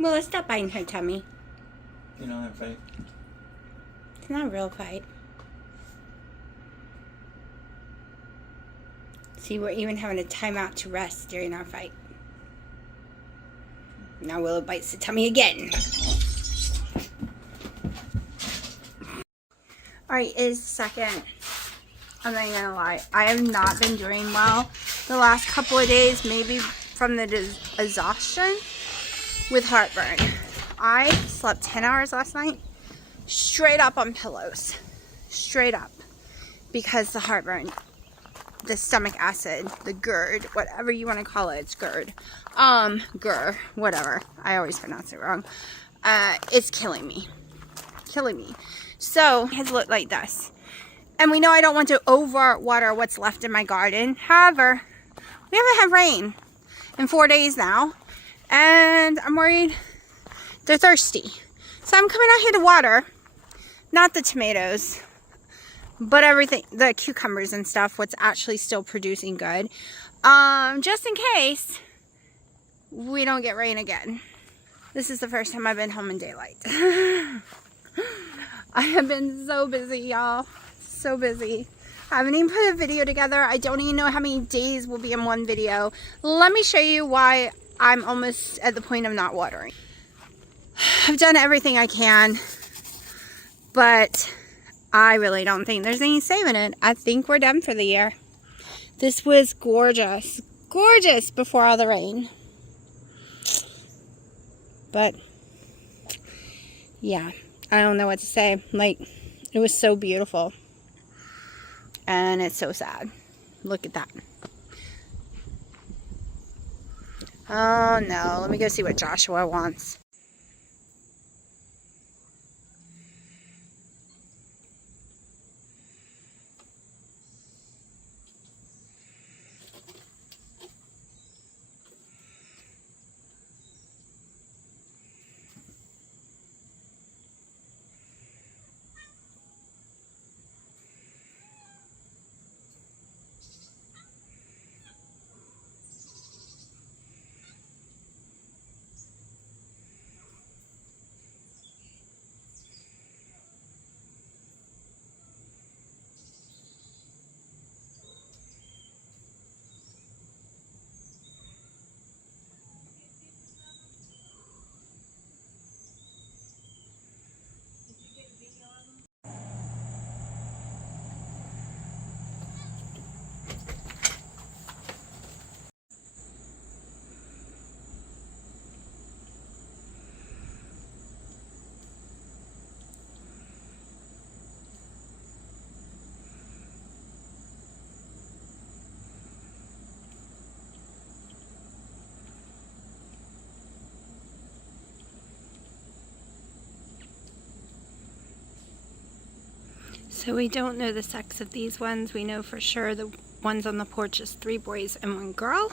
Well, stop biting her tummy. You know that fight? It's not a real fight. See, we're even having a timeout to rest during our fight. Now Willow bites the tummy again. Alright, it is second. I'm not gonna lie. I have not been doing well the last couple of days, maybe from the exhaustion with heartburn. I slept 10 hours last night, straight up on pillows. Straight up. Because the heartburn, the stomach acid, the GERD, whatever you want to call it, it's GERD. GER, whatever. I always pronounce it wrong. It's killing me. Killing me. So, it has looked like this. And we know I don't want to overwater what's left in my garden. However, we haven't had rain in 4 days now. And I'm worried they're thirsty. So I'm coming out here to water. Not the tomatoes, but everything, the cucumbers and stuff, what's actually still producing good. Just in case we don't get rain again. This is the first time I've been home in daylight. I have been so busy, y'all. So busy. I haven't even put a video together. I don't even know how many days will be in one video. Let me show you why I'm almost at the point of not watering. I've done everything I can, but I really don't think there's any saving it. I think we're done for the year. This was gorgeous. Gorgeous before all the rain. But, yeah. I don't know what to say. Like, it was so beautiful. And it's so sad. Look at that. Oh, no. Let me go see what Joshua wants. So we don't know the sex of these ones. We know for sure the ones on the porch is 3 boys and 1 girl.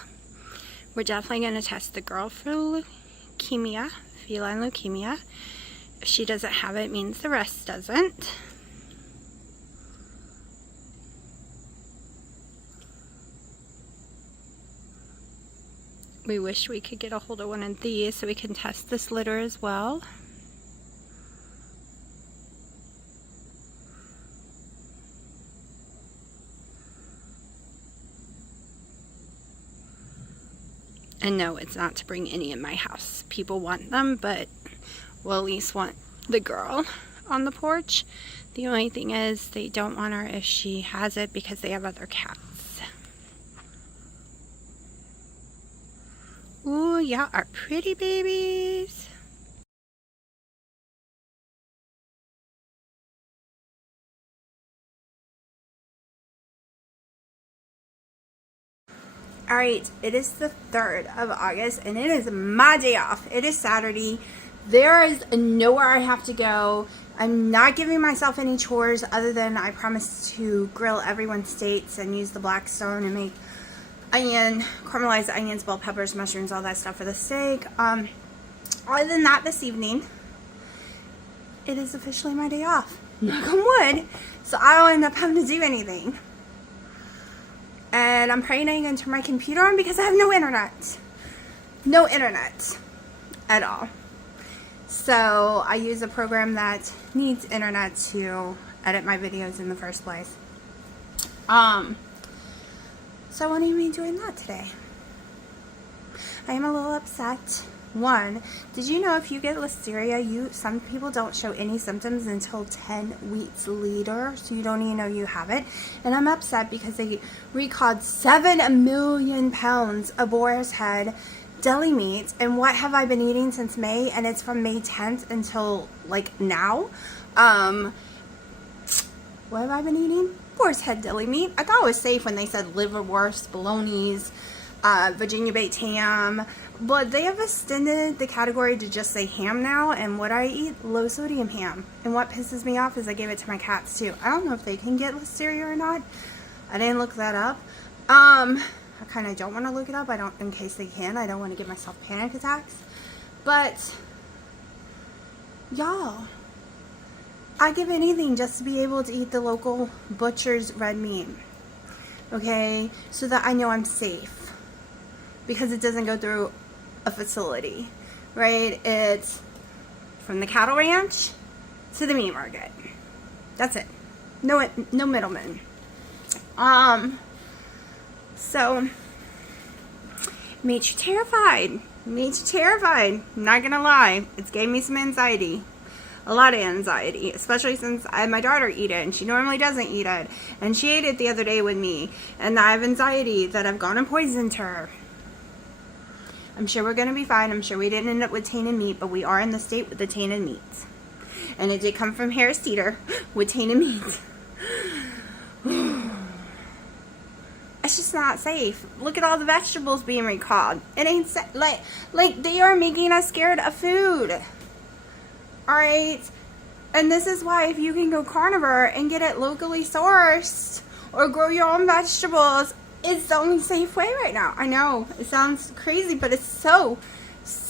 We're definitely going to test the girl for leukemia, feline leukemia. If she doesn't have it, it means the rest doesn't. We wish we could get a hold of one of these so we can test this litter as well. And no, it's not to bring any in my house. People want them, but we'll at least want the girl on the porch. The only thing is they don't want her if she has it because they have other cats. Ooh, y'all are pretty babies. Alright, it is the 3rd of August and it is my day off. It is Saturday. There is nowhere I have to go. I'm not giving myself any chores other than I promise to grill everyone's steaks and use the Blackstone and make onion, caramelized onions, bell peppers, mushrooms, all that stuff for the steak. Other than that, this evening, it is officially my day off. Knock on wood. So I don't end up having to do anything. And I'm praying I can turn my computer on because I have no internet. No internet at all. So I use a program that needs internet to edit my videos in the first place. So I won't even be doing that today. I am a little upset. One, did you know if you get listeria, some people don't show any symptoms until 10 weeks later, so you don't even know you have it. And I'm upset because they recalled 7 million pounds of boar's head deli meat. And what have I been eating since May? And it's from May 10th until like now. What have I been eating? Boar's head deli meat. I thought it was safe when they said liverwurst, bologna's, Virginia baked ham, but they have extended the category to just say ham now. And what I eat, low sodium ham. And what pisses me off is I gave it to my cats too. I don't know if they can get listeria or not. I didn't look that up. I kind of don't want to look it up. In case they can. I don't want to give myself panic attacks. But y'all, I give anything just to be able to eat the local butcher's red meat. Okay, so that I know I'm safe. Because it doesn't go through a facility, right? It's from the cattle ranch to the meat market. That's it. No middlemen. So made you terrified. Not gonna lie, it's gave me some anxiety. A lot of anxiety, especially since I had my daughter eat it, and she normally doesn't eat it, and she ate it the other day with me, and I have anxiety that I've gone and poisoned her. I'm sure we're going to be fine. I'm sure we didn't end up with tainted meat, but we are in the state with the tainted meats. And it did come from Harris Teeter with tainted meat. It's just not safe. Look at all the vegetables being recalled. It ain't like they are making us scared of food. Alright? And this is why if you can go carnivore and get it locally sourced or grow your own vegetables, it's the only safe way right now. I know it sounds crazy, but it's so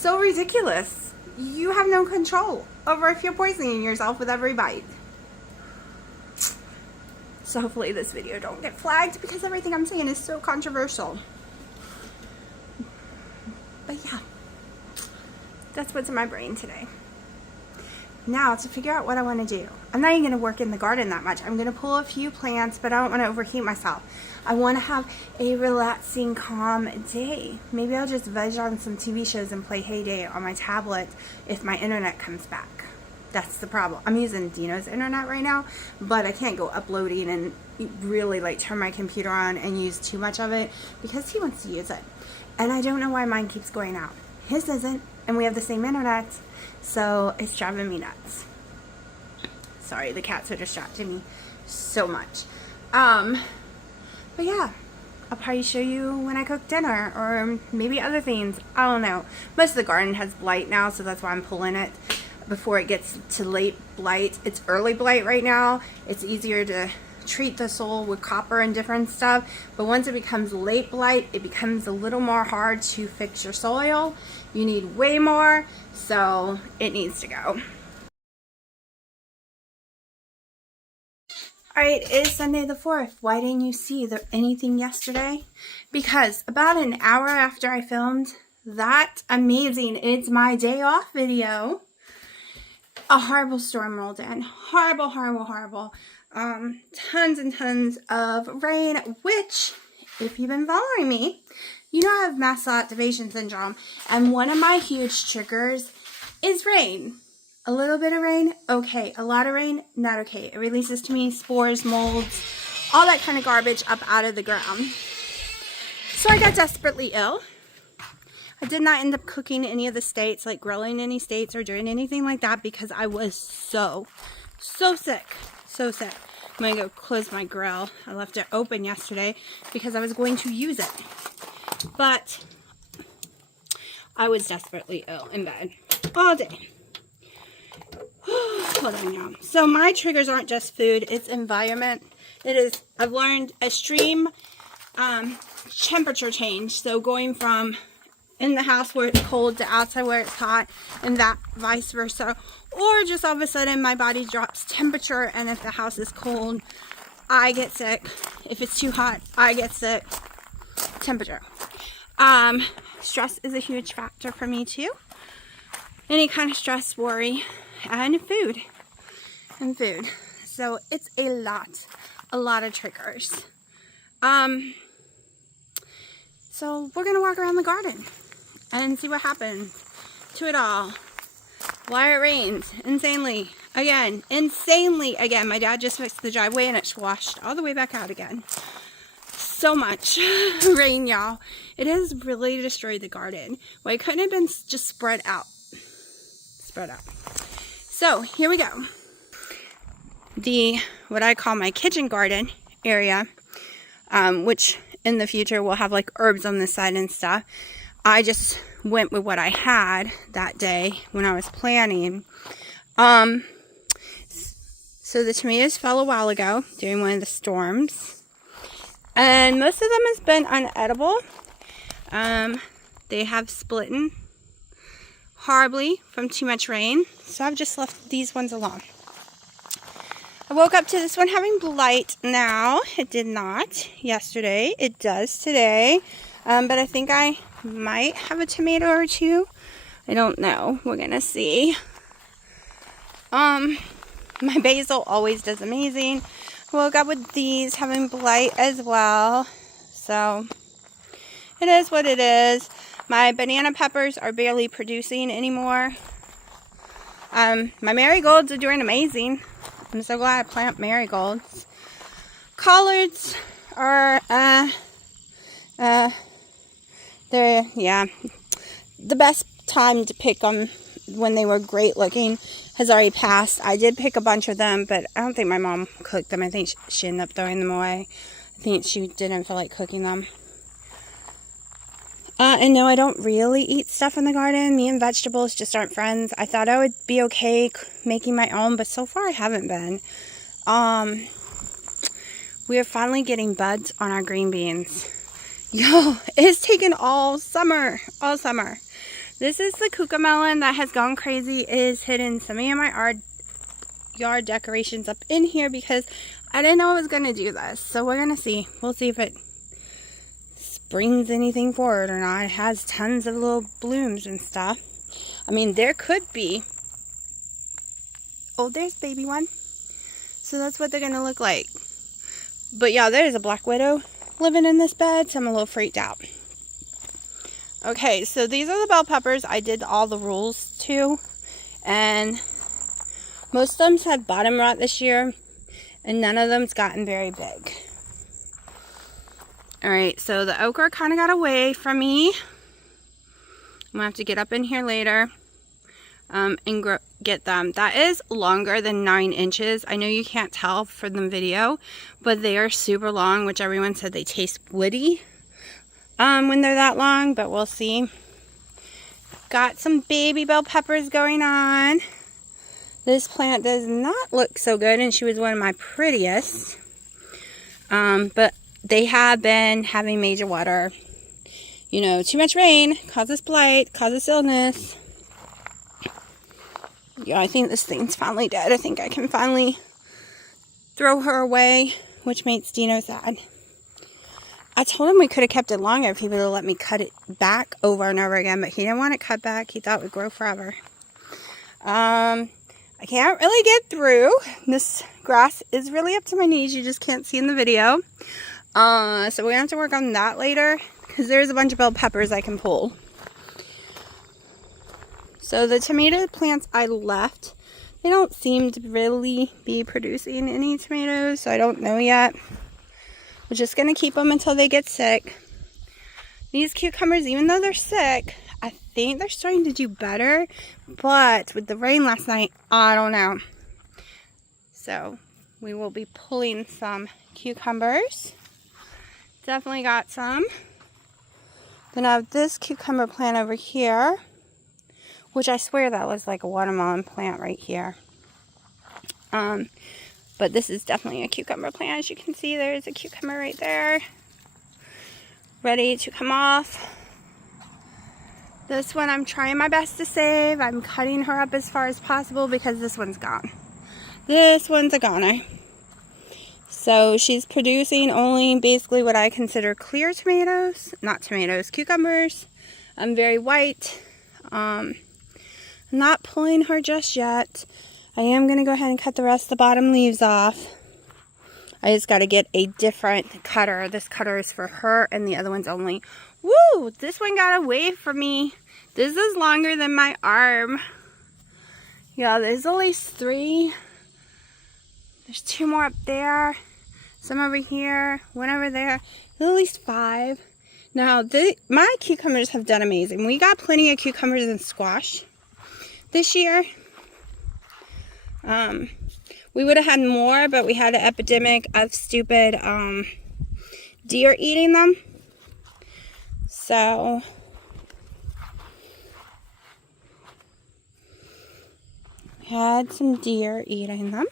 ridiculous. You have no control over if you're poisoning yourself with every bite. So hopefully this video don't get flagged because everything I'm saying is so controversial. But yeah, that's what's in my brain today. Now to figure out what I want to do. I'm not even going to work in the garden that much. I'm going to pull a few plants, but I don't want to overheat myself. I want to have a relaxing, calm day. Maybe I'll just veg on some TV shows and play Hay Day on my tablet if my internet comes back. That's the problem. I'm using Dino's internet right now, but I can't go uploading and really like turn my computer on and use too much of it because he wants to use it. And I don't know why mine keeps going out. His isn't, and we have the same internet. So it's driving me nuts. Sorry, the cats are distracting me so much. But yeah, I'll probably show you when I cook dinner or maybe other things. I don't know. Most of the garden has blight now, so that's why I'm pulling it before it gets to late blight. It's early blight right now. It's easier to treat the soil with copper and different stuff. But once it becomes late blight, it becomes a little more hard to fix your soil. You need way more, so it needs to go. Alright, it is Sunday the 4th. Why didn't you see anything yesterday? Because about an hour after I filmed that amazing It's My Day Off video, a horrible storm rolled in. Horrible. Tons and tons of rain, which, if you've been following me, you know I have mast cell activation syndrome, and one of my huge triggers is rain. A little bit of rain, okay. A lot of rain, not okay. It releases to me spores, molds, all that kind of garbage up out of the ground. So I got desperately ill. I did not end up cooking any of the steaks, like grilling any steaks or doing anything like that because I was so sick. So sick. I'm going to go close my grill. I left it open yesterday because I was going to use it. But I was desperately ill in bed all day. Hold on now. So my triggers aren't just food, it's environment. It is, I've learned, extreme temperature change. So going from in the house where it's cold to outside where it's hot, and that vice versa. Or just all of a sudden my body drops temperature, and if the house is cold, I get sick. If it's too hot, I get sick. Temperature. Stress is a huge factor for me too. any kind of stress, worry, and food. So it's a lot of triggers. So we're gonna walk around the garden and see what happens to it all. Why it rains insanely again. My dad just fixed the driveway and it's washed all the way back out again. So much rain, y'all. It has really destroyed the garden. Well, it couldn't have been just spread out. So here we go. What I call my kitchen garden area, which in the future will have like herbs on the side and stuff. I just went with what I had that day when I was planning. So the tomatoes fell a while ago during one of the storms, and most of them has been unedible. They have splitted horribly from too much rain, so I've just left these ones alone. I woke up to this one having blight now. It did not yesterday. It does today. But I think I might have a tomato or two. I don't know. We're going to see. My basil always does amazing. I woke up with these having blight as well. So it is what it is. My banana peppers are barely producing anymore. My marigolds are doing amazing. I'm so glad I plant marigolds. Collards are, they're, the best time to pick them when they were great looking has already passed. I did pick a bunch of them, but I don't think my mom cooked them. I think she ended up throwing them away. I think she didn't feel like cooking them. And no, I don't really eat stuff in the garden. Me and vegetables just aren't friends. I thought I would be okay making my own, but so far I haven't been. We are finally getting buds on our green beans. Yo, it's taken all summer. This is the cucamelon that has gone crazy. It is hidden some of my yard decorations up in here because I didn't know I was going to do this. So we're going to see. We'll see if it brings anything forward or not. It has tons of little blooms and stuff. I mean, there could be. Oh, there's baby one. So that's what they're going to look like. But yeah, there's a black widow living in this bed, so I'm a little freaked out. Okay, so these are the bell peppers I did all the rules to, and most of them have bottom rot this year, and none of them's gotten very big. Alright, so the okra kind of got away from me. I'm going to have to get up in here later and get them. That is longer than 9 inches. I know you can't tell from the video, but they are super long, which everyone said they taste woody when they're that long, but we'll see. Got some baby bell peppers going on. This plant does not look so good, and she was one of my prettiest. But they have been having major water. You know, too much rain causes blight, causes illness. Yeah, I think this thing's finally dead. I think I can finally throw her away, which makes Dino sad. I told him we could have kept it longer if he would have let me cut it back over and over again, but he didn't want it cut back. He thought it would grow forever. I can't really get through. This grass is really up to my knees. You just can't see in the video. So we're going to have to work on that later because there's a bunch of bell peppers I can pull. So the tomato plants I left, they don't seem to really be producing any tomatoes, so I don't know yet. We're just going to keep them until they get sick. These cucumbers, even though they're sick, I think they're starting to do better, but with the rain last night, I don't know. So we will be pulling some cucumbers. Definitely got some. Then I have this cucumber plant over here, which I swear that was like a watermelon plant right here. But this is definitely a cucumber plant. As you can see, there's a cucumber right there, ready to come off. This one I'm trying my best to save. I'm cutting her up as far as possible because this one's gone. This one's a goner. So she's producing only basically what I consider clear tomatoes, not tomatoes, cucumbers. Very white. I'm not pulling her just yet. I am going to go ahead and cut the rest of the bottom leaves off. I just got to get a different cutter. This cutter is for her and the other one's only. Woo! This one got away from me. This is longer than my arm. Yeah, there's at least 3. There's 2 more up there. Some over here. 1 over there. There's at least 5. Now, my cucumbers have done amazing. We got plenty of cucumbers and squash this year. We would have had more, but we had an epidemic of stupid deer eating them. So we had some deer eating them.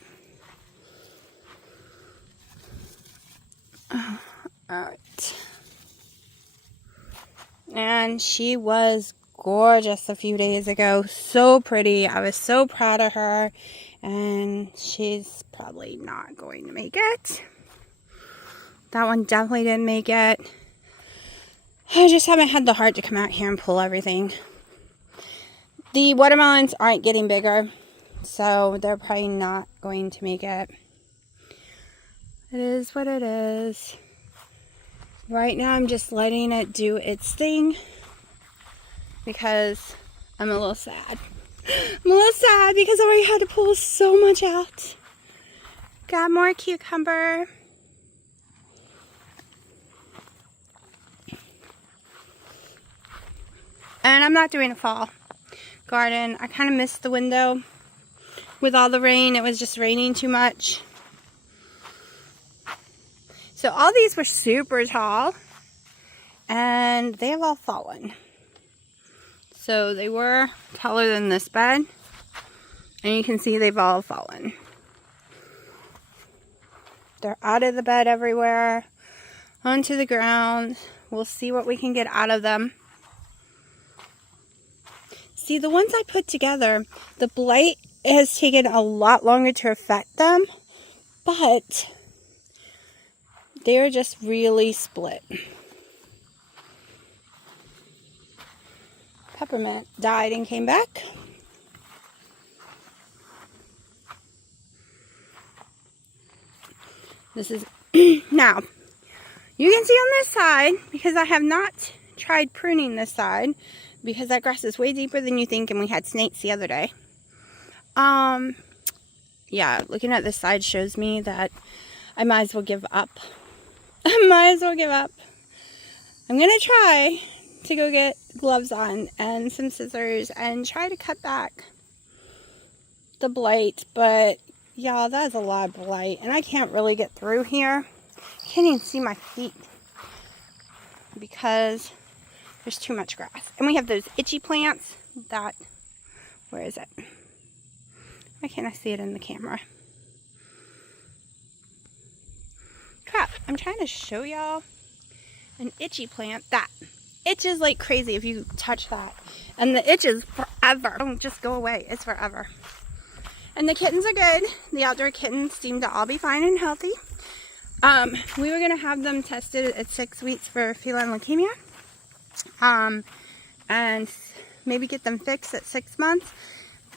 Alright. And she was gorgeous a few days ago. So pretty. I was so proud of her. And she's probably not going to make it. That one definitely didn't make it. I just haven't had the heart to come out here and pull everything. The watermelons aren't getting bigger, so they're probably not going to make it. It is what it is. Right now I'm just letting it do its thing because I'm a little sad. I'm a little sad because I already had to pull so much out. Got more cucumber. And I'm not doing a fall garden. I kind of missed the window with all the rain. It was just raining too much. So all these were super tall and they have all fallen. So they were taller than this bed, and you can see they've all fallen. They're out of the bed everywhere, onto the ground. We'll see what we can get out of them. See, the ones I put together, the blight has taken a lot longer to affect them, but they're just really split. Peppermint died and came back. This is now you can see on this side, because I have not tried pruning this side because that grass is way deeper than you think, and we had snakes the other day. Yeah, looking at this side shows me that I might as well give up. I might as well give up. I'm gonna try to go get gloves on and some scissors and try to cut back the blight, but y'all, that is a lot of blight and I can't really get through here. I can't even see my feet because there's too much grass. And we have those itchy plants that, where is it? Why can't I see it in the camera? Crap, I'm trying to show y'all an itchy plant that itches like crazy if you touch that. And the itches forever. Don't just go away. It's forever. And the kittens are good. The outdoor kittens seem to all be fine and healthy. We were going to have them tested at 6 weeks for feline leukemia. And maybe get them fixed at 6 months.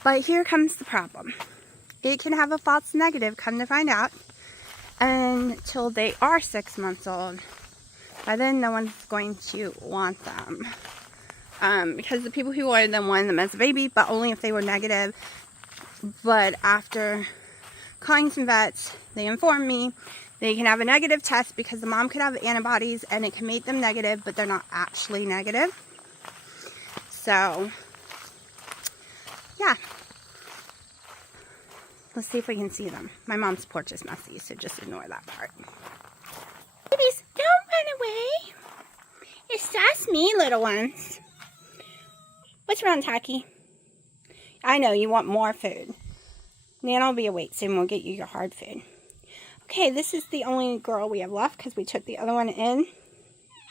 But here comes the problem. It can have a false negative, come to find out, until they are 6 months old. By then, no one's going to want them. Because the people who wanted them as a baby, but only if they were negative. But after calling some vets, they informed me they can have a negative test because the mom could have antibodies and it can make them negative, but they're not actually negative. So, yeah. Let's see if we can see them. My mom's porch is messy, so just ignore that part. Babies, don't run away. It's just me, little ones. What's wrong, Taki? I know you want more food. Nana will be awake soon. We'll get you your hard food. Okay, this is the only girl we have left because we took the other one in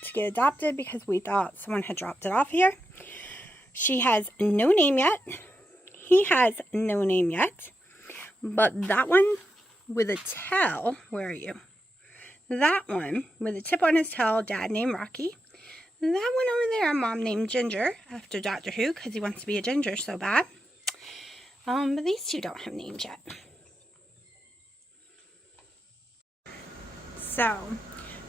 to get adopted because we thought someone had dropped it off here. She has no name yet. He has no name yet. But that one with a tail, where are you? That one with a tip on his tail, Dad named Rocky. That one over there, Mom named Ginger, after Doctor Who, because he wants to be a ginger so bad. But these two don't have names yet. So,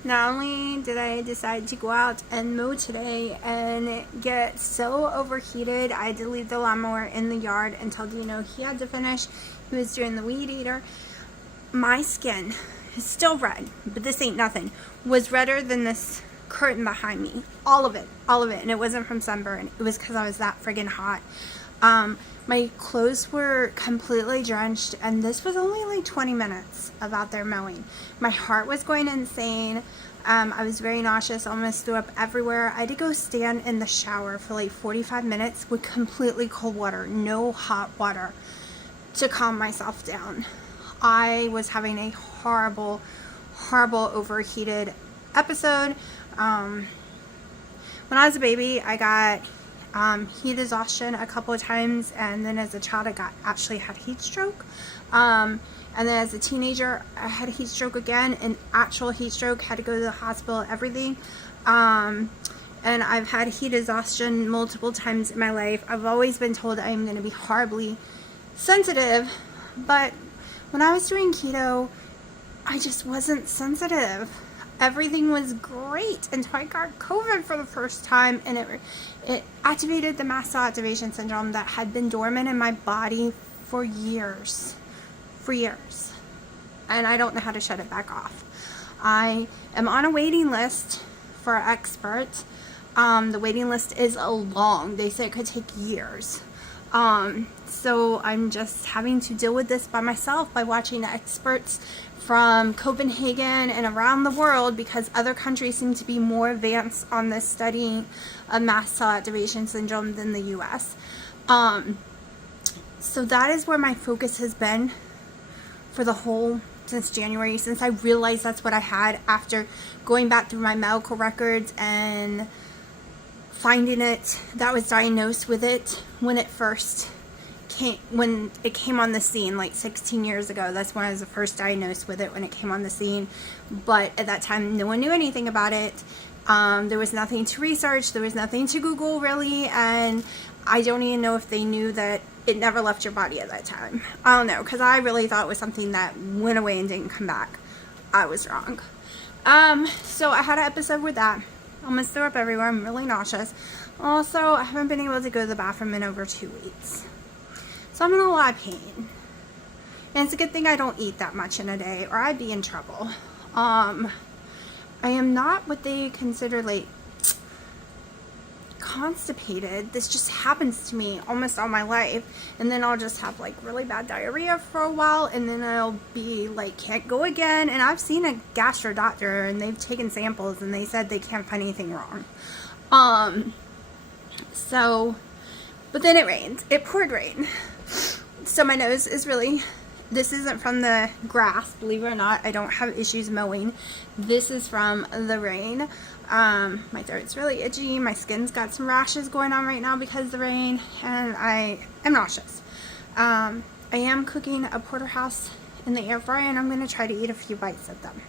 not only did I decide to go out and mow today and get so overheated, I had to leave the lawnmower in the yard until Dino, he had to finish. He was doing the weed eater. My skin is still red, but this ain't nothing. Was redder than this curtain behind me. All of it. And it wasn't from sunburn. It was because I was that friggin' hot. My clothes were completely drenched, and this was only like 20 minutes of out there mowing. My heart was going insane. I was very nauseous, almost threw up everywhere. I had to go stand in the shower for like 45 minutes with completely cold water, no hot water, to calm myself down. I was having a horrible overheated episode. When I was a baby, I got heat exhaustion a couple of times, and then as a child I actually had heat stroke, and then as a teenager I had a heat stroke again, an actual heat stroke, had to go to the hospital, everything. And I've had heat exhaustion multiple times in my life. I've always been told I am going to be horribly sensitive, but when I was doing keto I just wasn't sensitive. Everything was great until I got COVID for the first time, and it activated the mast cell activation syndrome that had been dormant in my body for years. And I don't know how to shut it back off. I am on a waiting list for experts. The waiting list is long. They say it could take years. So I'm just having to deal with this by myself by watching experts from Copenhagen and around the world, because other countries seem to be more advanced on this study of mast cell activation syndrome than the US. So that is where my focus has been for the whole, since January, since I realized that's what I had, after going back through my medical records and finding it, that I was diagnosed with it when it came on the scene like 16 years ago. That's when I was first diagnosed with it, when it came on the scene. But at that time no one knew anything about it. There was nothing to research, there was nothing to Google really, and I don't even know if they knew that it never left your body at that time. I don't know, because I really thought it was something that went away and didn't come back. I was wrong. So I had an episode with that. Almost threw up everywhere. I'm really nauseous. Also, I haven't been able to go to the bathroom in over 2 weeks. So I'm in a lot of pain. And it's a good thing I don't eat that much in a day, or I'd be in trouble. I am not what they consider like constipated. This just happens to me almost all my life, and then I'll just have like really bad diarrhea for a while, and then I'll be like, can't go again. And I've seen a gastro doctor, and they've taken samples, and they said they can't find anything wrong. But then it rained. It poured rain. So my nose is really, this isn't from the grass, believe it or not. I don't have issues mowing. This is from the rain. My throat's really itchy. My skin's got some rashes going on right now because of the rain, and I am nauseous. I am cooking a porterhouse in the air fryer, and I'm going to try to eat a few bites of them.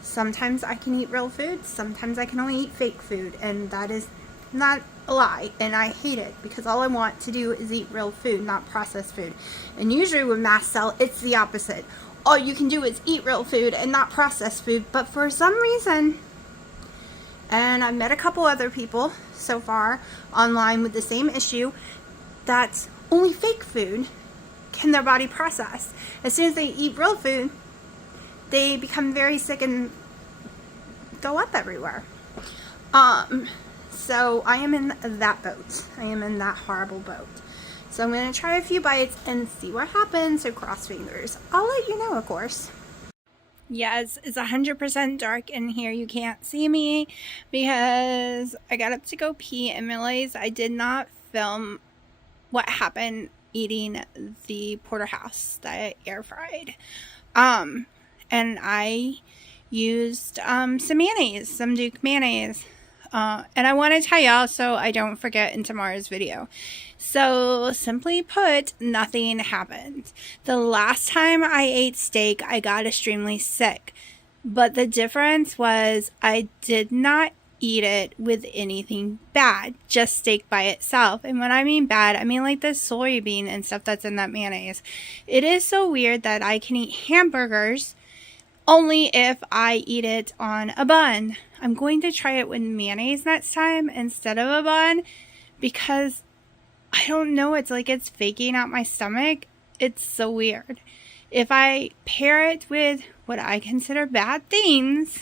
Sometimes I can eat real food, sometimes I can only eat fake food, and that is not a lie, and I hate it, because all I want to do is eat real food, not processed food. And usually with mast cell, it's the opposite. All you can do is eat real food and not processed food. But for some reason, and I've met a couple other people so far online with the same issue, that only fake food can their body process. As soon as they eat real food, they become very sick and throw up everywhere. So I am in that boat. I am in that horrible boat. So I'm going to try a few bites and see what happens. So cross fingers. I'll let you know, of course. Yes, it's 100% dark in here. You can't see me because I got up to go pee and realized I did not film what happened eating the porterhouse that I air fried. And I used some mayonnaise, some Duke mayonnaise. And I want to tell y'all so I don't forget in tomorrow's video. So simply put, nothing happened. The last time I ate steak, I got extremely sick. But the difference was I did not eat it with anything bad, just steak by itself. And when I mean bad, I mean like the soybean and stuff that's in that mayonnaise. It is so weird that I can eat hamburgers only if I eat it on a bun. I'm going to try it with mayonnaise next time instead of a bun, because I don't know, it's like it's faking out my stomach. It's so weird. If I pair it with what I consider bad things,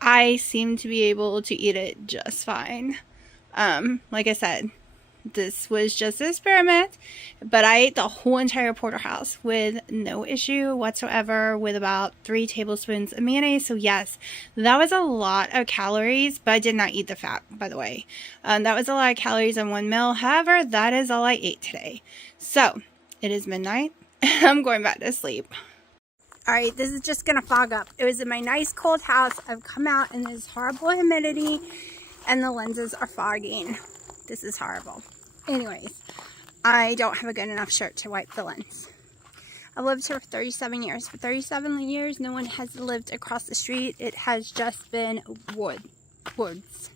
I seem to be able to eat it just fine. Like I said, this was just an experiment, but I ate the whole entire porterhouse with no issue whatsoever, with about 3 tablespoons of mayonnaise. So yes, that was a lot of calories, but I did not eat the fat, by the way. That was a lot of calories in one meal. However, that is all I ate today. So it is midnight. I'm going back to sleep. Alright, this is just going to fog up. It was in my nice cold house. I've come out in this horrible humidity and the lenses are fogging. This is horrible. Anyways, I don't have a good enough shirt to wipe the lens. I've lived here for 37 years. For 37 years, no one has lived across the street. It has just been woods.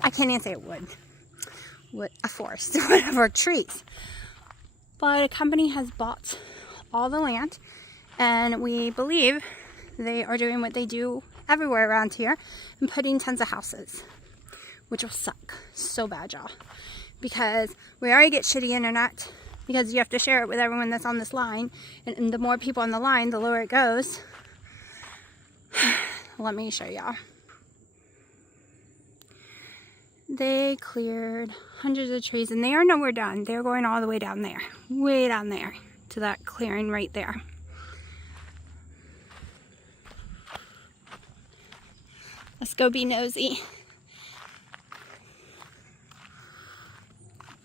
I can't even say it wood. A forest, whatever, trees. But a company has bought all the land, and we believe they are doing what they do everywhere around here and putting tons of houses, which will suck so bad, y'all, because we already get shitty internet because you have to share it with everyone that's on this line, and the more people on the line, the lower it goes. Let me show y'all. They cleared hundreds of trees, and they are nowhere done. They're going all the way down there, way down there to that clearing right there. Let's go be nosy.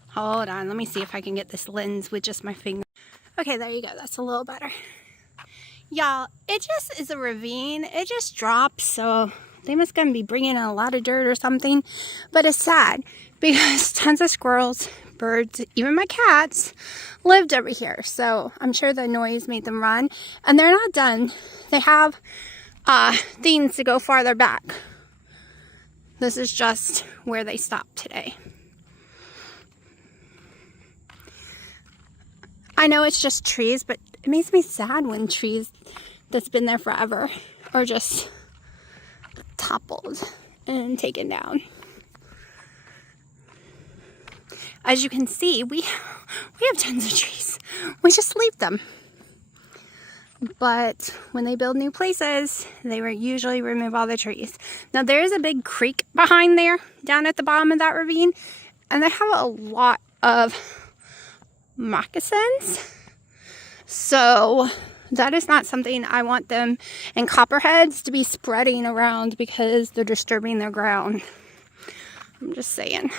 Hold on, let me see if I can get this lens with just my finger. Okay, there you go. That's a little better. Y'all, it just is a ravine. It just drops, so they must gonna be bringing in a lot of dirt or something. But it's sad because tons of squirrels, birds, even my cats lived over here. So I'm sure the noise made them run. And they're not done. They have things to go farther back. This is just where they stopped today. I know it's just trees, but it makes me sad when trees that's been there forever are just toppled and taken down. As you can see, we have tons of trees. We just leave them. But when they build new places, they usually remove all the trees. Now there is a big creek behind there, down at the bottom of that ravine, and they have a lot of moccasins. So that is not something I want them and copperheads to be spreading around because they're disturbing their ground. I'm just saying.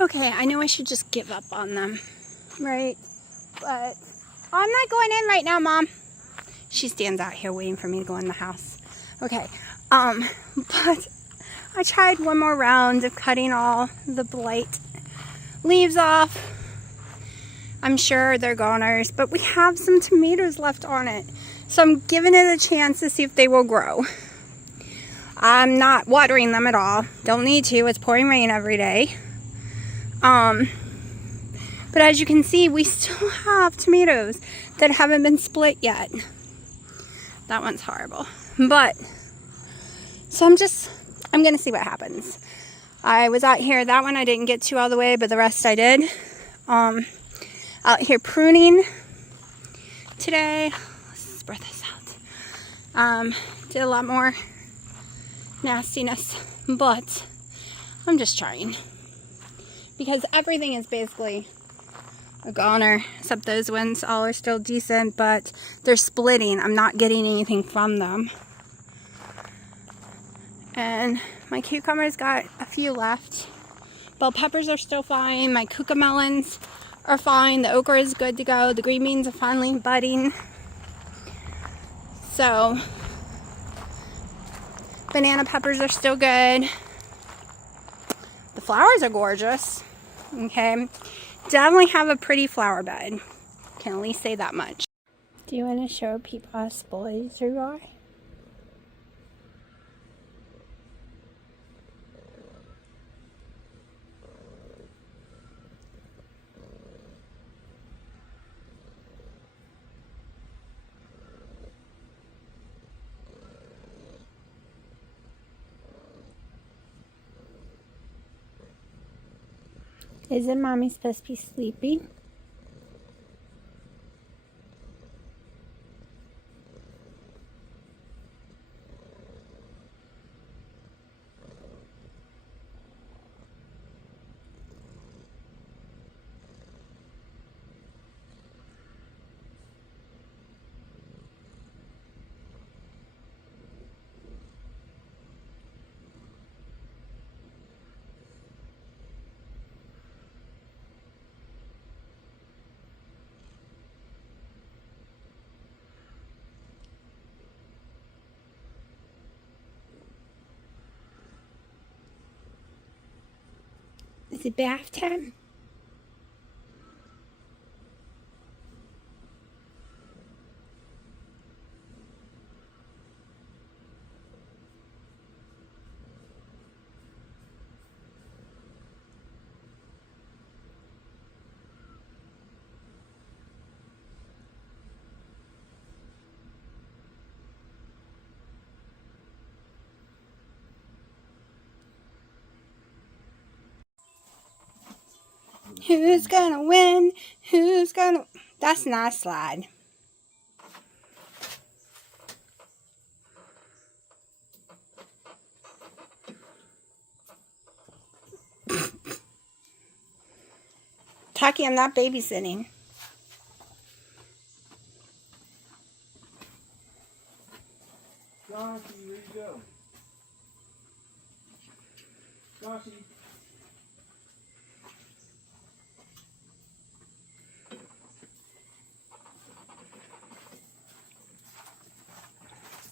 Okay, I know I should just give up on them, right? But I'm not going in right now, Mom. She stands out here waiting for me to go in the house. Okay, but I tried one more round of cutting all the blight leaves off. I'm sure they're goners, but we have some tomatoes left on it. So I'm giving it a chance to see if they will grow. I'm not watering them at all. Don't need to. It's pouring rain every day. But as you can see, we still have tomatoes that haven't been split yet. That one's horrible. But, so I'm gonna see what happens. I was out here, that one I didn't get to all the way, but the rest I did. Out here pruning today. Let's spread this out. Did a lot more nastiness, but I'm just trying. because everything is basically a goner, except those ones all are still decent, but they're splitting. I'm not getting anything from them. And my cucumbers got a few left. Bell peppers are still fine. My cucamelons are fine. The okra is good to go. The green beans are finally budding. So, banana peppers are still good. The flowers are gorgeous. Okay. Definitely have a pretty flower bed. Can at least say that much. Do you want to show people how spoiled you are? Isn't Mommy supposed to be sleeping? Is it bath time? Who's gonna win? Who's gonna... That's not a slide. Taki, I'm not babysitting. Joshy, where you go? Joshy.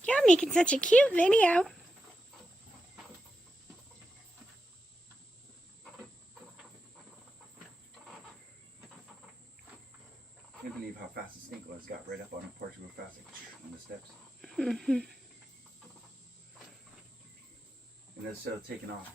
You're making such a cute video. I can't believe how fast the snake was. Got right up on a porch real fast, like on the steps. Mm-hmm. And it's still taking off.